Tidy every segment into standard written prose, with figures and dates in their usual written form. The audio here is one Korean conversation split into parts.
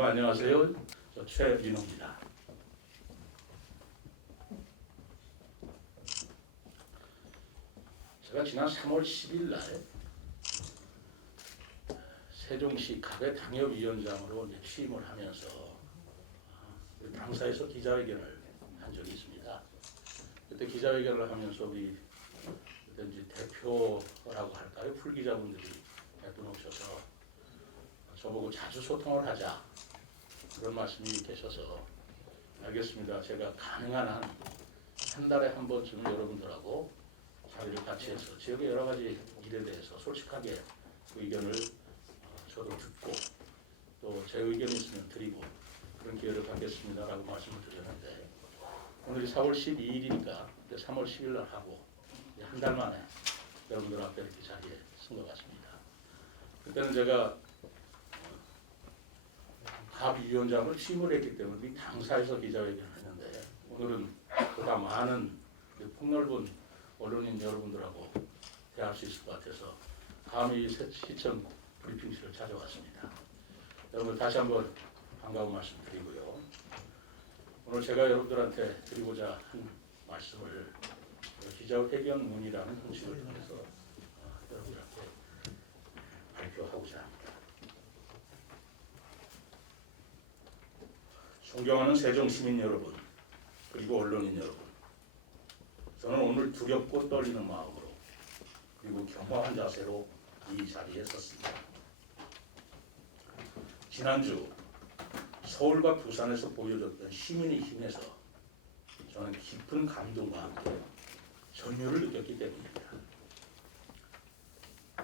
여러분 안녕하세요. 저 최민호입니다. 제가 지난 3월 10일 날 세종시 갑의 당협위원장으로 취임을 하면서 당사에서 기자회견을 한 적이 있습니다. 그때 기자회견을 하면서 우리 그때 이제 대표라고 할까요? 풀기자분들이 몇 분 오셔서 저보고 자주 소통을 하자 그런 말씀이 계셔서 알겠습니다. 제가 가능한 한 달에 한 번쯤 여러분들하고 자리를 같이 해서 지역의 여러 가지 일에 대해서 솔직하게 그 의견을 저도 듣고 또 제 의견이 있으면 드리고 그런 기회를 갖겠습니다라고 말씀을 드렸는데 오늘이 4월 12일이니까 3월 10일 날 하고 한 달 만에 여러분들 앞에 이렇게 자리에 쓴 것 같습니다. 그때는 제가 갑 위원장으로 취임을 했기 때문에 당사에서 기자회견을 했는데 오늘은 보다 많은 폭넓은 언론인 여러분들하고 대화할 수 있을 것 같아서 감히 시청 브리핑실을 찾아왔습니다. 여러분 다시 한번 반가운 말씀 드리고요. 오늘 제가 여러분들한테 드리고자 한 말씀을 기자회견문이라는 형식을 통해서 여러분들한테 발표하고자 합니다. 존경하는 세종시민 여러분, 그리고 언론인 여러분, 저는 오늘 두렵고 떨리는 마음으로 그리고 겸허한 자세로 이 자리에 섰습니다. 지난주 서울과 부산에서 보여줬던 시민의 힘에서 저는 깊은 감동과 함께 전율을 느꼈기 때문입니다.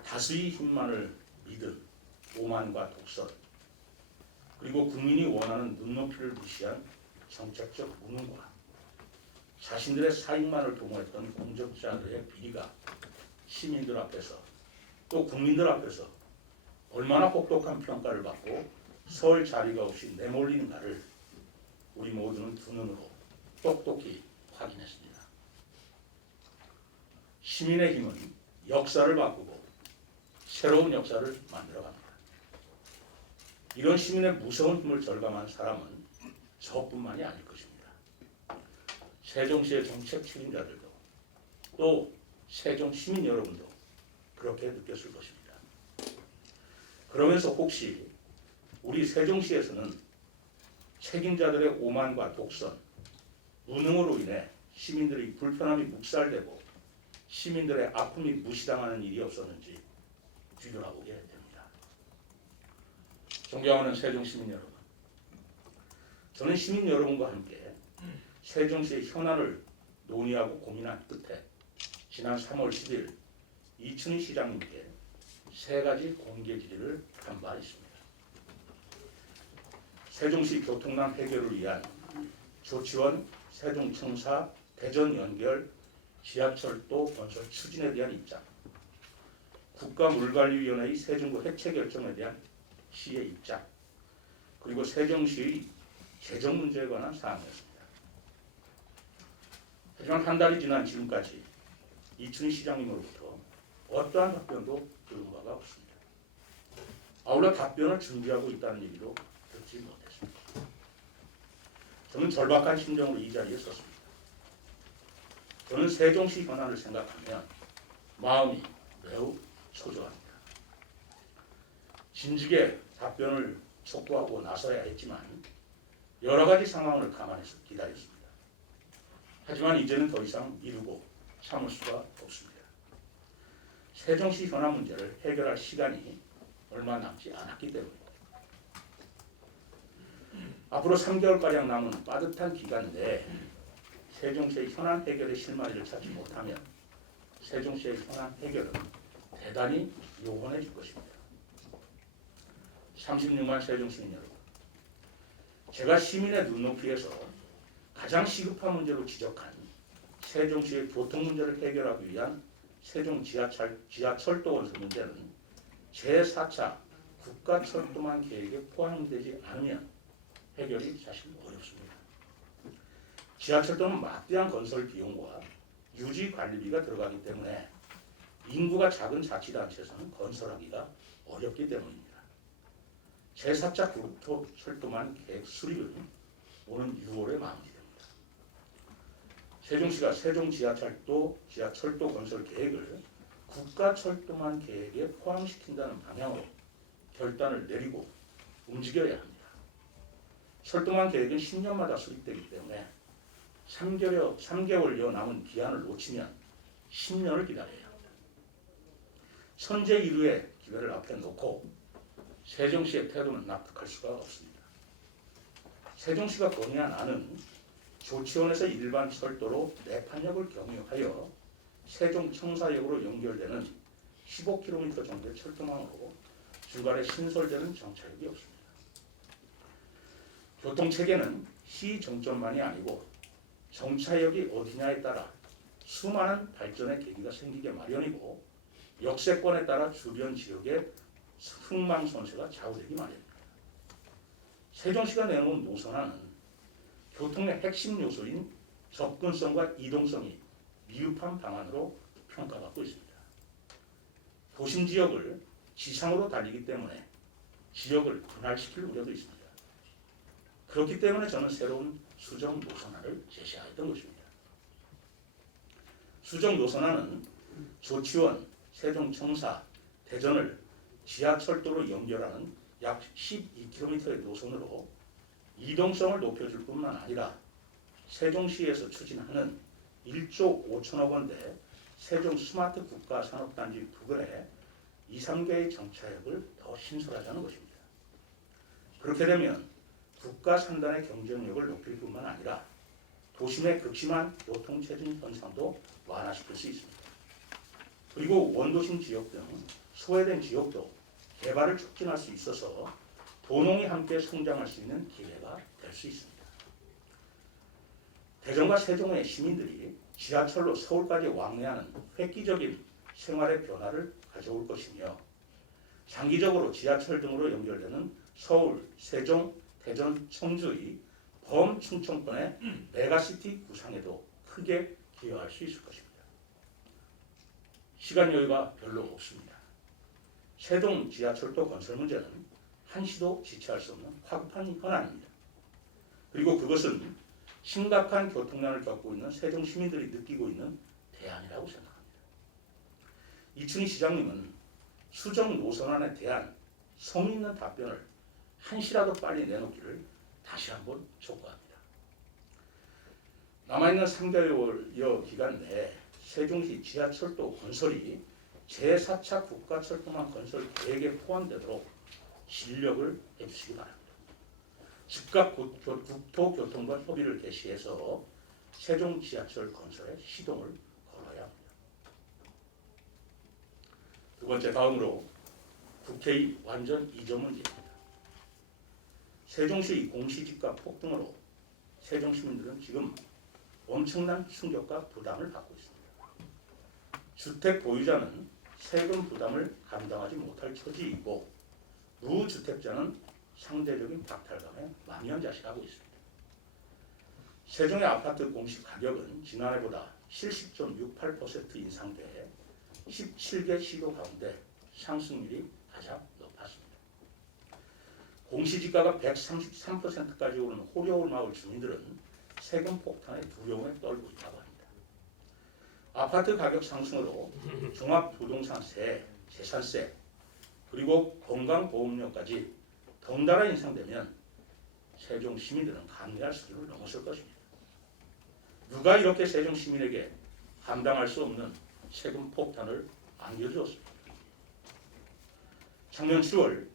다수의 힘만을 믿은 오만과 독설, 그리고 국민이 원하는 눈높이를 무시한 정책적 무능과 자신들의 사익만을 도모했던 공적자들의 비리가 시민들 앞에서 또 국민들 앞에서 얼마나 혹독한 평가를 받고 설 자리가 없이 내몰리는가를 우리 모두는 두 눈으로 똑똑히 확인했습니다. 시민의 힘은 역사를 바꾸고 새로운 역사를 만들어갑니다. 이런 시민의 무서운 힘을 절감한 사람은 저뿐만이 아닐 것입니다. 세종시의 정책 책임자들도 또 세종 시민 여러분도 그렇게 느꼈을 것입니다. 그러면서 혹시 우리 세종시에서는 책임자들의 오만과 독선, 무능으로 인해 시민들의 불편함이 묵살되고 시민들의 아픔이 무시당하는 일이 없었는지 뒤돌아보게 됩니다. 존경하는 세종시민 여러분, 저는 시민 여러분과 함께 세종시의 현안을 논의하고 고민한 끝에 지난 3월 10일 이춘희 시장님께 세 가지 공개 질의를 한 바 있습니다. 세종시 교통난 해결을 위한 조치원 세종청사 대전 연결 지하철도 건설 추진에 대한 입장, 국가물관리위원회의 세종구 해체 결정에 대한 시의 입장, 그리고 세종시의 재정 문제에 관한 사항이었습니다. 하지만 한 달이 지난 지금까지 이춘희 시장님으로부터 어떠한 답변도 들은 바가 없습니다. 아울러 답변을 준비하고 있다는 얘기도 듣지 못했습니다. 저는 절박한 심정으로 이 자리에 섰습니다. 저는 세종시 현안을 생각하면 마음이 매우 초조합니다. 진즉에 답변을 촉구하고 나서야 했지만 여러 가지 상황을 감안해서 기다렸습니다. 하지만 이제는 더 이상 미루고 참을 수가 없습니다. 세종시 현안 문제를 해결할 시간이 얼마 남지 않았기 때문입니다. 앞으로 3개월가량 남은 빠듯한 기간 내에 세종시의 현안 해결의 실마리를 찾지 못하면 세종시의 현안 해결은 대단히 요원해질 것입니다. 36만 세종시민 여러분, 제가 시민의 눈높이에서 가장 시급한 문제로 지적한 세종시의 교통 문제를 해결하기 위한 세종 지하철도 건설 문제는 제4차 국가철도망 계획에 포함되지 않으면 해결이 사실 어렵습니다. 지하철도는 막대한 건설 비용과 유지 관리비가 들어가기 때문에 인구가 작은 자치단체에서는 건설하기가 어렵기 때문입니다. 제4차 국토철도망 계획 수립은 오는 6월에 마무리됩니다. 세종시가 세종 지하철도 건설 계획을 국가철도망 계획에 포함시킨다는 방향으로 결단을 내리고 움직여야 합니다. 철도망 계획은 10년마다 수립되기 때문에 3개월여 남은 기한을 놓치면 10년을 기다려야 합니다. 천재일우의 기회를 앞에 놓고 세종시의 태도는 납득할 수가 없습니다. 세종시가 건의한 안은 조치원에서 일반 철도로 내판역을 경유하여 세종 청사역으로 연결되는 15km 정도의 철도망으로 중간에 신설되는 정차역이 없습니다. 교통체계는 시정점만이 아니고 정차역이 어디냐에 따라 수많은 발전의 계기가 생기게 마련이고 역세권에 따라 주변 지역의 흥망손쇠가 좌우되기 마련입니다. 세종시가 내놓은 노선안은 교통의 핵심 요소인 접근성과 이동성이 미흡한 방안으로 평가받고 있습니다. 도심 지역을 지상으로 달리기 때문에 지역을 분할시킬 우려도 있습니다. 그렇기 때문에 저는 새로운 수정 노선안을 제시하였던 것입니다. 수정 노선안은 조치원, 세종청사, 대전을 지하철도로 연결하는 약 12km의 노선으로 이동성을 높여줄 뿐만 아니라 세종시에서 추진하는 1조 5천억 원대 세종 스마트 국가산업단지 부근에 2, 3개의 정차역을 더 신설하자는 것입니다. 그렇게 되면 국가산단의 경쟁력을 높일 뿐만 아니라 도심의 극심한 교통체증 현상도 완화시킬 수 있습니다. 그리고 원도심 지역 등 소외된 지역도 개발을 촉진할 수 있어서 도농이 함께 성장할 수 있는 기회가 될 수 있습니다. 대전과 세종의 시민들이 지하철로 서울까지 왕래하는 획기적인 생활의 변화를 가져올 것이며 장기적으로 지하철 등으로 연결되는 서울, 세종, 대전, 청주의 범충청권의 메가시티 구상에도 크게 기여할 수 있을 것입니다. 시간 여유가 별로 없습니다. 세종 지하철도 건설 문제는 한시도 지체할 수 없는 화급한 현안입니다. 그리고 그것은 심각한 교통난을 겪고 있는 세종 시민들이 느끼고 있는 대안이라고 생각합니다. 이춘희 시장님은 수정 노선안에 대한 성의 있는 답변을 한시라도 빨리 내놓기를 다시 한번 촉구합니다. 남아있는 3개월여 기간 내에 세종시 지하철도 건설이 제4차 국가철도망 건설 계획에 포함되도록 진력을 해주시기 바랍니다. 즉각 국토교통부 협의를 개시해서 세종 지하철 건설에 시동을 걸어야 합니다. 두 번째, 다음으로 국회의 완전 이전 문제입니다. 세종시 공시지가 폭등으로 세종 시민들은 지금 엄청난 충격과 부담을 받고 있습니다. 주택 보유자는 세금 부담을 감당하지 못할 처지이고 무주택자는 상대적인 박탈감에 만연자실하고 있습니다. 세종의 아파트 공시 가격은 지난해보다 70.68% 인상돼 17개 시도 가운데 상승률이 가장 높았습니다. 공시지가가 133%까지 오르는 호려울 마을 주민들은 세금 폭탄의 두려움에 떨고 있다고 합니다. 아파트 가격 상승으로 종합부동산세, 재산세, 그리고 건강보험료까지 덩달아 인상되면 세종 시민들은 감내할 수준을 넘었을 것입니다. 누가 이렇게 세종 시민에게 감당할 수 없는 세금 폭탄을 안겨주었습니까? 작년 7월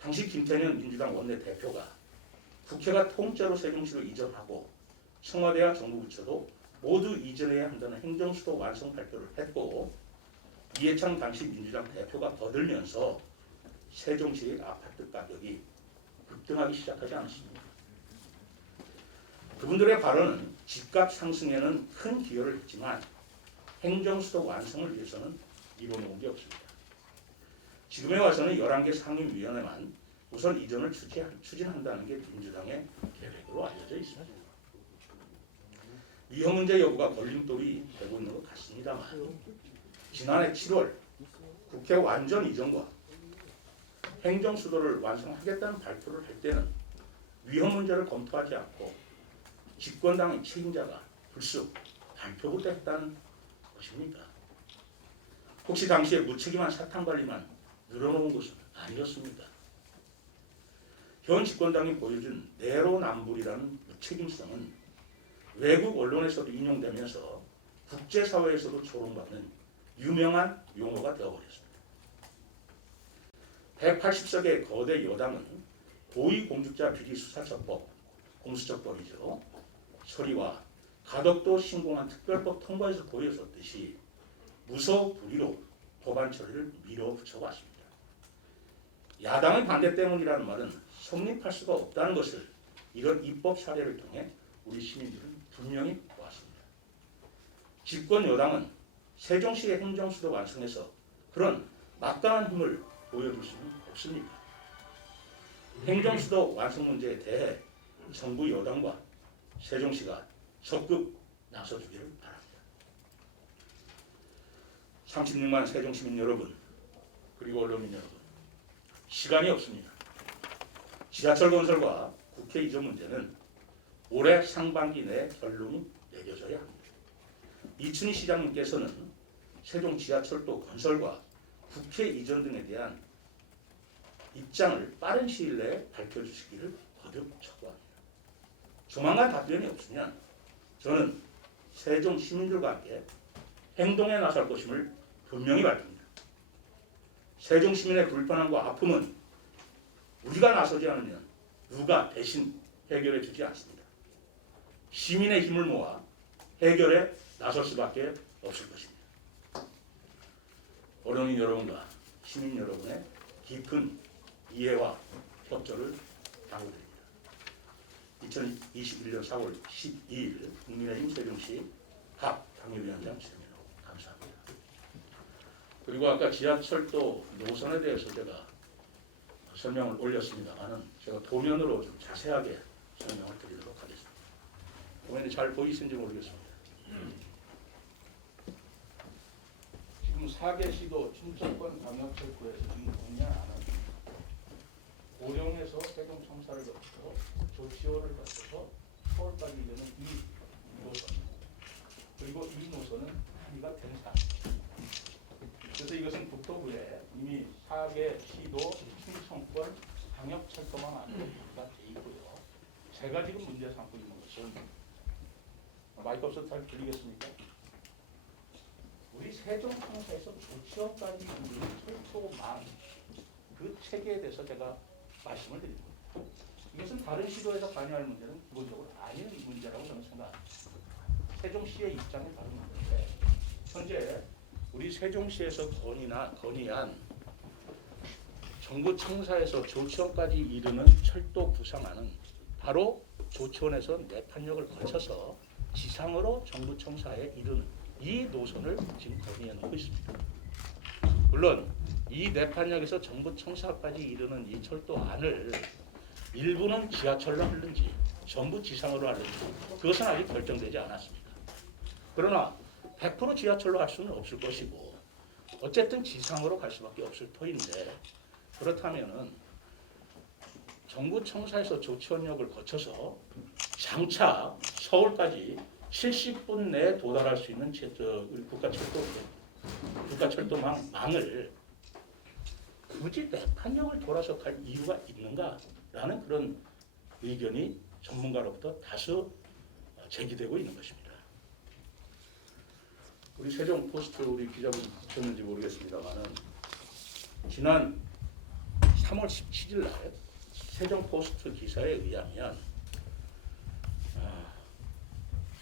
당시 김태년 민주당 원내대표가 국회가 통째로 세종시로 이전하고 청와대와 정부 부처도 모두 이전해야 한다는 행정수도 완성 발표를 했고 이해창 당시 민주당 대표가 거들면서 세종시의 아파트 가격이 급등하기 시작하지 않았습니다. 그분들의 발언은 집값 상승에는 큰 기여를 했지만 행정수도 완성을 위해서는 이뤄놓은 게 없습니다. 지금에 와서는 11개 상임위원회만 우선 이전을 추진한다는 게 민주당의 계획으로 알려져 있습니다. 위험 문제 여부가 걸림돌이 되고 있는 것 같습니다만 지난해 7월 국회 완전 이전과 행정수도를 완성하겠다는 발표를 할 때는 위험 문제를 검토하지 않고 집권당의 책임자가 불쑥 발표부터 했다는 것입니까? 혹시 당시에 무책임한 사탕 관리만 늘어놓은 것은 아니었습니까? 현 집권당이 보여준 내로남불이라는 무책임성은 외국 언론에서도 인용되면서 국제사회에서도 조롱받는 유명한 용어가 되어버렸습니다. 180석의 거대 여당은 고위공직자 비리수사처법, 공수처법이죠. 처리와 가덕도 신공한 특별법 통과에서 보여줬듯이 무소불위로 법안 처리를 밀어붙여왔습니다. 야당의 반대 때문이라는 말은 성립할 수가 없다는 것을 이런 입법 사례를 통해 우리 시민들은 분명히 보았습니다. 집권 여당은 세종시의 행정수도 완성에서 그런 막강한 힘을 보여줄 수는 없습니다. 행정수도 완성 문제에 대해 정부 여당과 세종시가 적극 나서주기를 바랍니다. 36만 세종시민 여러분, 그리고 언론인 여러분, 시간이 없습니다. 지하철 건설과 국회 이전 문제는 올해 상반기 내에 결론이 내려져야 합니다. 이춘희 시장님께서는 세종 지하철도 건설과 국회 이전 등에 대한 입장을 빠른 시일 내에 밝혀주시기를 거듭 촉구합니다. 조만간 답변이 없으면 저는 세종 시민들과 함께 행동에 나설 것임을 분명히 밝힙니다. 세종 시민의 불편함과 아픔은 우리가 나서지 않으면 누가 대신 해결해 주지 않습니다. 시민의 힘을 모아 해결에 나설 수밖에 없을 것입니다. 언론인 여러분과 시민 여러분의 깊은 이해와 협조를 당부드립니다. 2021년 4월 12일 국민의힘 세종시 박 당협위원장 최민호 감사합니다. 그리고 아까 지하철도 노선에 대해서 제가 설명을 올렸습니다만은 제가 도면으로 좀 자세하게 설명을 드리도록 하겠습니다. 도면이 잘 보이시는지 모르겠습니다. 지금 4개 시도 충청권 광역철도에서 지금 공략하는 고령에서 세종청사를 거쳐서 조치호를 거쳐서 서울까지 이르는 이 노선, 그리고 이 노선은 합의가 된 사항입니다. 그래서 이것은 국토부에 이미 4개 시도 충청권 광역철도만 안으로 합의가 돼 있고요. 제가 지금 문제 삼고 있는 것은 마이크 없어도 잘 들리겠습니까? 우리 세종청사에서 조치호까지 이르는 철도망 그 체계에 대해서 제가 말씀을 드립니다. 이것은 다른 시도에서 관여할 문제는 기본적으로 아닌 문제라고 저는 생각합니다. 세종시의 입장이 다른 문제인데 현재 우리 세종시에서 건의한 정부 청사에서 조치원까지 이르는 철도 구상안은 바로 조치원에서 내판역을 거쳐서 지상으로 정부 청사에 이르는 이 노선을 지금 건의해 놓고 있습니다. 물론 이 내판역에서 정부 청사까지 이르는 이 철도안을 일부는 지하철로 하는지 전부 지상으로 하는지 그것은 아직 결정되지 않았습니다. 그러나 100% 지하철로 할 수는 없을 것이고 어쨌든 지상으로 갈 수밖에 없을 터인데 그렇다면은 정부 청사에서 조치원역을 거쳐서 장차 서울까지 70분 내에 도달할 수 있는 국가철도망을 굳이 내판역을 돌아서 갈 이유가 있는가라는 그런 의견이 전문가로부터 다수 제기되고 있는 것입니다. 우리 세종 포스트 우리 기자분 보셨는지 모르겠습니다만은 지난 3월 17일 날 세종 포스트 기사에 의하면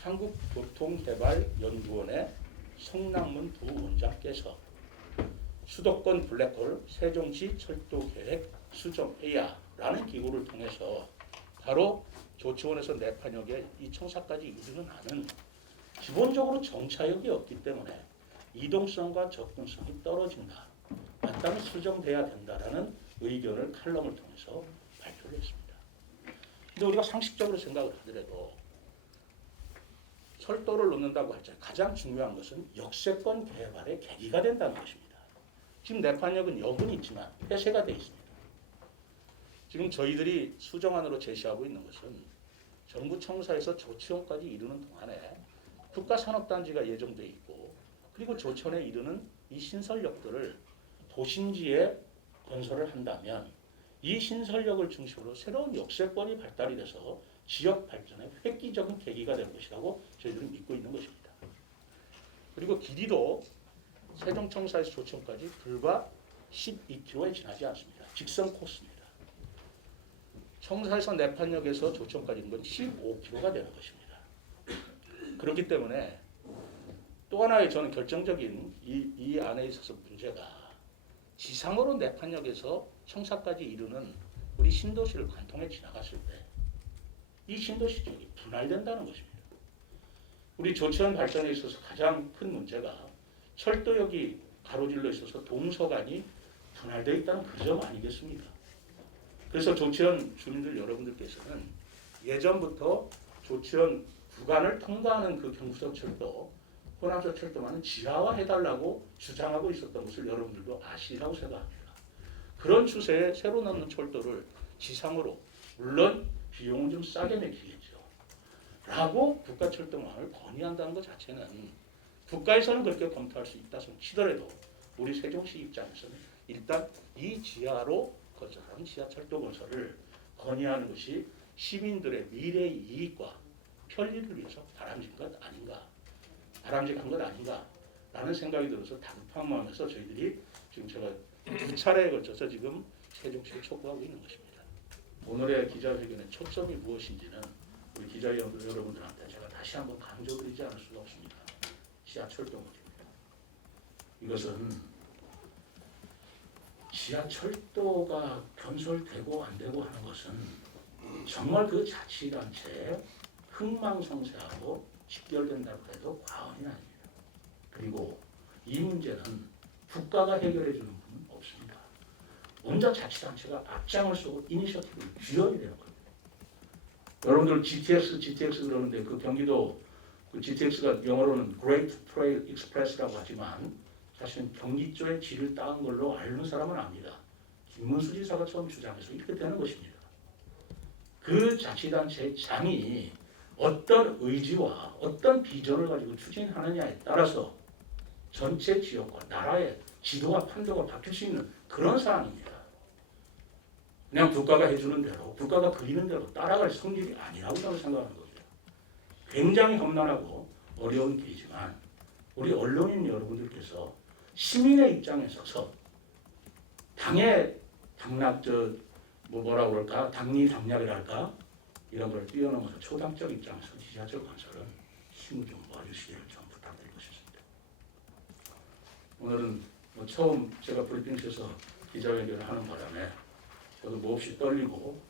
한국교통개발연구원의 성남문 부원장께서 수도권 블랙홀 세종시 철도계획 수정회의라는 기구를 통해서 바로 조치원에서 내판역에 이 청사까지 이르는 안은 기본적으로 정차역이 없기 때문에 이동성과 접근성이 떨어진다. 마땅히 수정돼야 된다라는 의견을 칼럼을 통해서 발표를 했습니다. 근데 우리가 상식적으로 생각을 하더라도 철도를 놓는다고 할 때 가장 중요한 것은 역세권 개발의 계기가 된다는 것입니다. 지금 내판역은 역은 있지만 폐쇄가 되어 있습니다. 지금 저희들이 수정안으로 제시하고 있는 것은 정부 청사에서 조치원까지 이르는 동안에 국가산업단지가 예정돼 있고 그리고 조천에 이르는 이 신설역들을 도심지에 건설을 한다면 이 신설역을 중심으로 새로운 역세권이 발달이 돼서 지역 발전의 획기적인 계기가 될 것이라고 저희들은 믿고 있는 것입니다. 그리고 길이도 세종청사에서 조천까지 불과 12km에 지나지 않습니다. 직선 코스입니다. 청사에서 내판역에서 조천까지는 건 15km가 되는 것입니다. 그렇기 때문에 또 하나의 저는 결정적인 이 안에 있어서 문제가 지상으로 내판역에서 청사까지 이르는 우리 신도시를 관통해 지나갔을 때 이 신도시 쪽이 분할된다는 것입니다. 우리 조천 발전에 있어서 가장 큰 문제가 철도역이 가로질러 있어서 동서간이 분할되어 있다는 그 점 아니겠습니까? 그래서 조천 주민들 여러분들께서는 예전부터 조천 구간을 통과하는 그 경부선 철도, 호남선 철도만은 지하화해달라고 주장하고 있었던 것을 여러분들도 아시리라고 생각합니다. 그런 추세에 새로 남는 철도를 지상으로, 물론 비용은 좀 싸게 내기겠죠. 라고 국가철도망을 건의한다는 것 자체는 국가에서는 그렇게 검토할 수 있다 치더라도 우리 세종시 입장에서는 일단 이 지하로 건설하는 지하철도 건설을 건의하는 것이 시민들의 미래 이익과 편리를 위해서 바람직한 것 아닌가 라는 생각이 들어서 다급한 마음에서 저희들이 지금 제가 2차례에 걸쳐서 지금 세종시를 촉구하고 있는 것입니다. 오늘의 기자회견의 초점이 무엇인지는 우리 기자 여러분들한테 제가 다시 한번 강조드리지 않을 수가 없습니다. 지하철도물입니다. 이것은 지하철도가 건설되고 안 되고 하는 것은 정말 그 자치단체의 흥망성쇠하고 직결된다고 해도 과언이 아닙니다. 그리고 이 문제는 국가가 해결해 주는 분은 없습니다. 온갖 자치단체가 앞장을 서고 이니셔티브를 쥐어야 되는 겁니다. 여러분들 GTX 그러는데 그 경기도 그 GTX가 영어로는 Great Trail Express라고 하지만 사실은 경기 쪽의 질을 따은 걸로 알는 사람은 압니다. 김문수 지사가 처음 주장해서 이렇게 되는 것입니다. 그 자치단체의 장이 어떤 의지와 어떤 비전을 가지고 추진하느냐에 따라서 전체 지역과 나라의 지도와 판도가 바뀔 수 있는 그런 사안입니다. 그냥 국가가 해주는 대로, 국가가 그리는 대로 따라갈 성질이 아니라고 저는 생각하는 겁니다. 굉장히 험난하고 어려운 길이지만 우리 언론인 여러분들께서 시민의 입장에 서서 당의 당리당략이랄까 이런 걸 뛰어넘어서 초당적 입장에서 지하철 건설은 힘을 좀 모아주시기를 좀 부탁드리고 싶습니다. 오늘은 처음 제가 브리핑실에서 기자회견을 하는 바람에 저도 몹시 떨리고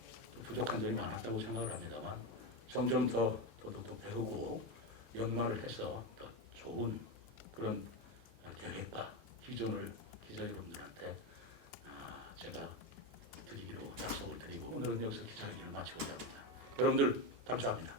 부족한 점이 많았다고 생각을 합니다만 점점 더 배우고 연말을 해서 더 좋은 그런 계획과 기존을 기자 여러분들한테 제가 드리기로 약속을 드리고 오늘은 여기서 기자회견을 마치고자 합니다. 여러분들 감사합니다.